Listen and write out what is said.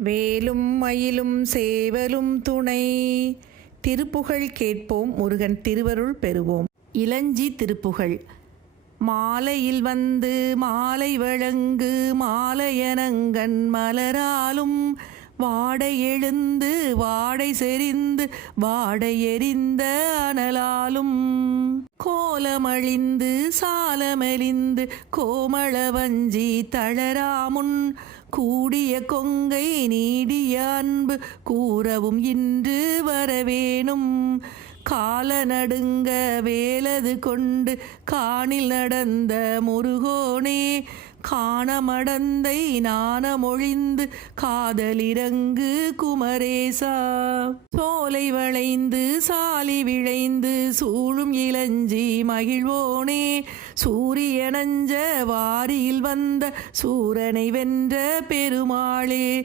வேலும் மயிலும் சேவலும் துணை. திருப்புகழ் கேட்போம் முருகன் திருவருள் பெறுவோம். இளஞ்சி திருப்புகழ். மாலையில் வந்து மாலை வழங்கு மாலையனங்கண் மலராலும் வாடை எழுந்து வாடை செறிந்து வாடை எரிந்த அனலாலும். கோலமழிந்து சாலமெலிந்து கோமளவஞ்சி தளராமுன் கூடிய கொங்கை நீடிய அன்பு கூறவும் இன்று வரவேணும். கால நடுங்க வேலது கொண்டு காணில் நடந்த முருகோனே காணமடந்தை நாணமொழிந்து காதலிறங்கு குமரேசா. சோலை வளைந்து சாலி விளைந்து சூழும் இளஞ்சி மகிழ்வோனே. சூரியனஞ்ச வாரியில் வந்த சூரனை வென்ற பெருமாளே.